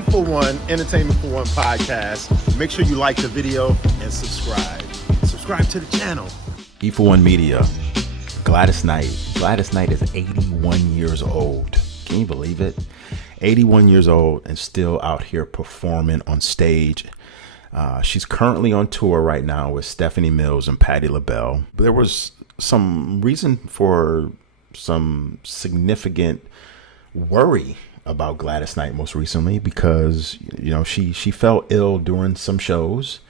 E41 Entertainment for One podcast. Make sure you like the video and subscribe. Subscribe to the channel. E41 Media. Gladys Knight. Gladys Knight is 81 years old. Can you believe it? 81 years old and still out here performing on stage. She's currently on tour right now with Stephanie Mills and Patti LaBelle. There was some reason for some significant worry about Gladys Knight most recently because, you know, she fell ill during some shows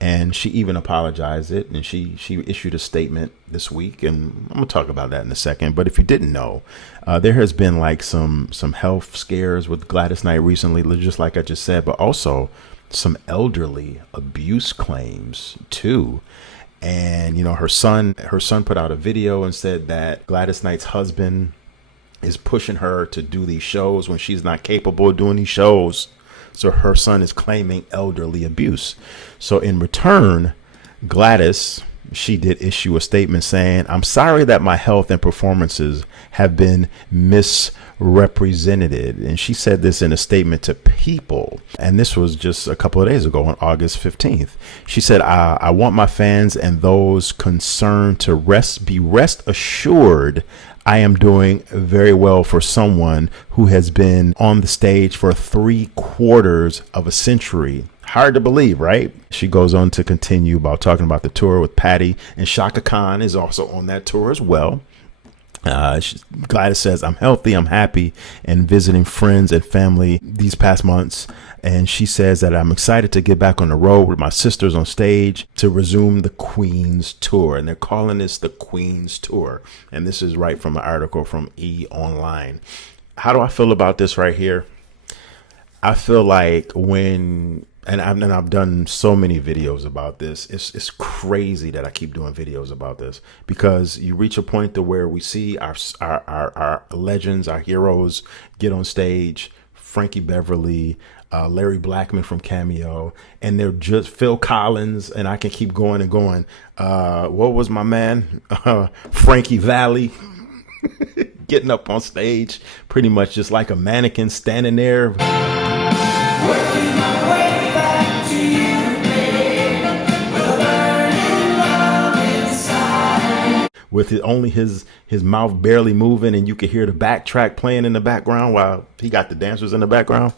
and she even apologized it. And she issued a statement this week. And I'm gonna talk about that in a second. But if you didn't know, there has been like some health scares with Gladys Knight recently, just like I just said, but also some elderly abuse claims too. And, you know, her son put out a video and said that Gladys Knight's husband is pushing her to do these shows when she's not capable of doing these shows. So her son is claiming elderly abuse. So in return, Gladys, she did issue a statement saying, "I'm sorry that my health and performances have been misrepresented." And she said this in a statement to People. And this was just a couple of days ago on August 15th. She said, I want my fans and those concerned to be rest assured I am doing very well for someone who has been on the stage for 3/4 of a century. Hard to believe, right? She goes on to continue about talking about the tour with Patti, and Shaka Khan is also on that tour as well. Gladys says, "I'm healthy, I'm happy, and visiting friends and family these past months." And she says that I'm excited to get back on the road with my sisters on stage to resume the Queen's Tour. And they're calling this the Queen's Tour. And this is right from an article from E! Online. How do I feel about this right here? I feel like I've done so many videos about this. It's crazy that I keep doing videos about this because you reach a point to where we see our legends, our heroes get on stage. Frankie Beverly, Larry Blackman from Cameo, and they're just Phil Collins, and I can keep going and going. What was my man? Frankie Valli getting up on stage, pretty much just like a mannequin standing there. Working my way back to you, babe, with a burning love inside. With only his mouth barely moving, and you could hear the backtrack playing in the background while he got the dancers in the background.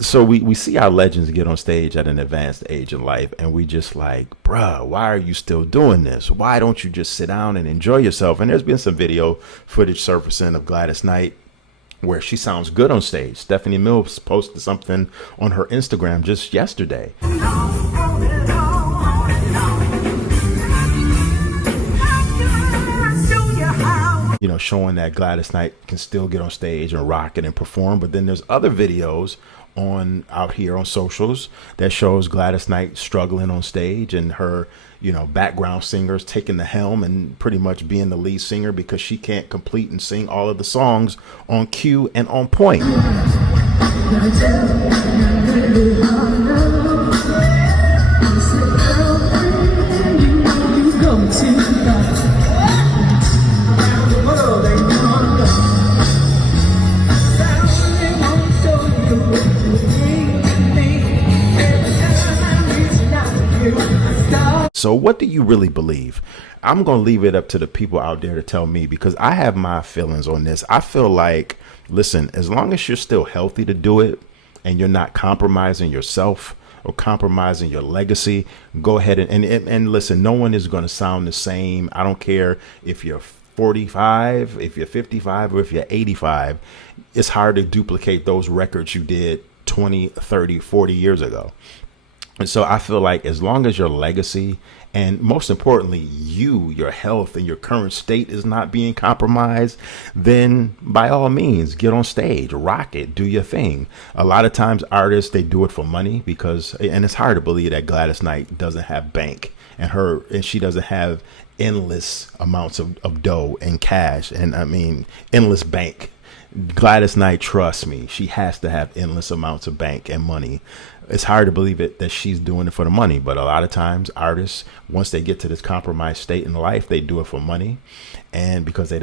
So we see our legends get on stage at an advanced age in life, and we just like, bruh, why are you still doing this? Why don't you just sit down and enjoy yourself? And there's been some video footage surfacing of Gladys Knight where she sounds good on stage. Stephanie Mills posted something on her Instagram just yesterday. You know, showing that Gladys Knight can still get on stage and rock it and perform. But then there's other videos out here on socials that shows Gladys Knight struggling on stage and her, you know, background singers taking the helm and pretty much being the lead singer because she can't complete and sing all of the songs on cue and on point. So what do you really believe? I'm going to leave it up to the people out there to tell me because I have my feelings on this. I feel like, listen, as long as you're still healthy to do it and you're not compromising yourself or compromising your legacy, go ahead and listen, no one is going to sound the same. I don't care if you're 45, if you're 55, or if you're 85. It's hard to duplicate those records you did 20, 30, 40 years ago. And so I feel like as long as your legacy and most importantly, your health and your current state is not being compromised, then by all means, get on stage, rock it, do your thing. A lot of times artists, they do it for money and it's hard to believe that Gladys Knight doesn't have bank and she doesn't have endless amounts of dough and cash. And I mean, endless bank. Gladys Knight, trust me, she has to have endless amounts of bank and money. It's hard to believe it that she's doing it for the money, but a lot of times artists, once they get to this compromised state in life, they do it for money. And because they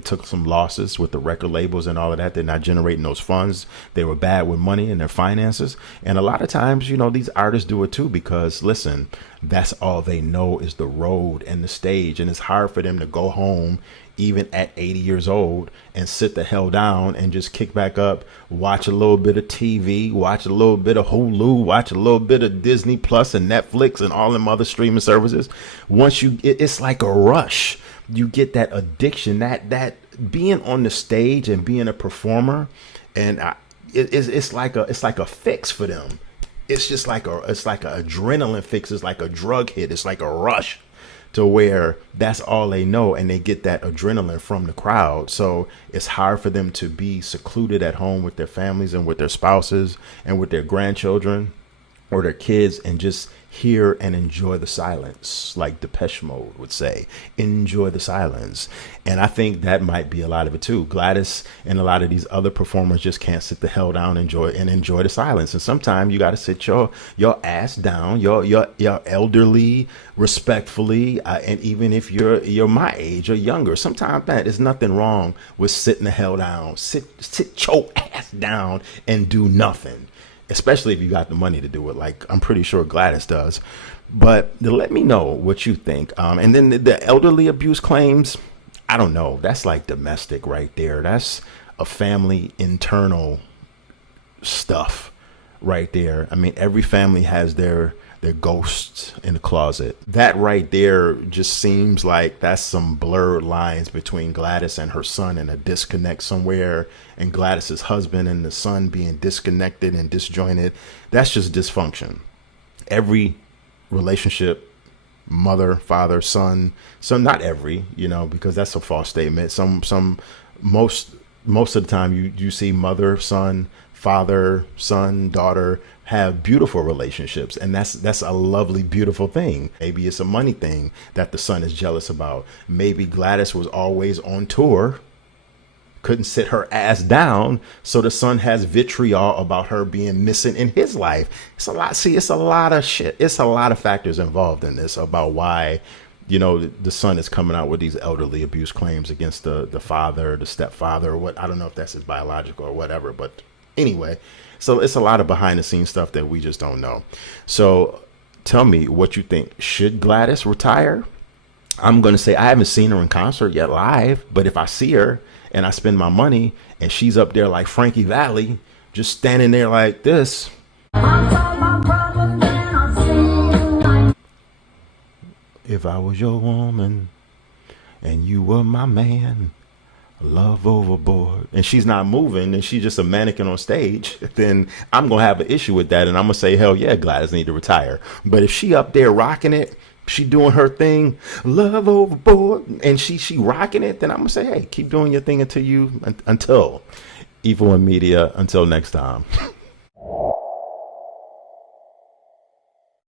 took some losses with the record labels and all of that, they're not generating those funds. They were bad with money and their finances. And a lot of times, these artists do it too, because listen, that's all they know is the road and the stage. And it's hard for them to go home even at 80 years old and sit the hell down and just kick back up, watch a little bit of TV, watch a little bit of Hulu, watch a little bit of Disney Plus and Netflix and all them other streaming services. It's like a rush. You get that addiction, that being on the stage and being a performer, and it's like a fix for them. It's just like an adrenaline fix. It's like a drug hit. It's like a rush, to where that's all they know, and they get that adrenaline from the crowd. So it's hard for them to be secluded at home with their families and with their spouses and with their grandchildren or their kids and just hear and enjoy the silence, like Depeche Mode would say. Enjoy the silence. And I think that might be a lot of it too. Gladys and a lot of these other performers just can't sit the hell down and enjoy the silence. And sometimes you got to sit your ass down, your elderly, respectfully, and even if you're my age or younger, sometimes there's nothing wrong with sitting the hell down. Sit your ass down and do nothing. Especially if you got the money to do it, like I'm pretty sure Gladys does. But let me know what you think. And then the elderly abuse claims, I don't know. That's like domestic right there. That's a family internal stuff right there. I mean, every family has their ghosts in the closet. That right there just seems like that's some blurred lines between Gladys and her son, and a disconnect somewhere, and Gladys's husband and the son being disconnected and disjointed. That's just dysfunction. Every relationship, mother, father, son, not every, because that's a false statement. Most of the time you see mother, son, father, son, daughter have beautiful relationships, and that's a lovely, beautiful thing. Maybe it's a money thing that the son is jealous about. Maybe Gladys was always on tour, couldn't sit her ass down, so the son has vitriol about her being missing in his life. It's a lot. See, it's a lot of shit. It's a lot of factors involved in this about why the son is coming out with these elderly abuse claims against the father, the stepfather, or what. I don't know if that's his biological or whatever, but anyway, so it's a lot of behind the scenes stuff that we just don't know. So tell me what you think. Should Gladys retire? I'm going to say I haven't seen her in concert yet live, but if I see her and I spend my money and she's up there like Frankie Valli, just standing there like this. If I was your woman and you were my man, love overboard, and she's not moving and she's just a mannequin on stage, then I'm gonna have an issue with that, and I'm gonna say, hell yeah, Gladys need to retire. But if she up there rocking it, she doing her thing, love overboard, and she rocking it, then I'm gonna say, hey, keep doing your thing until Evil in Media. Until next time.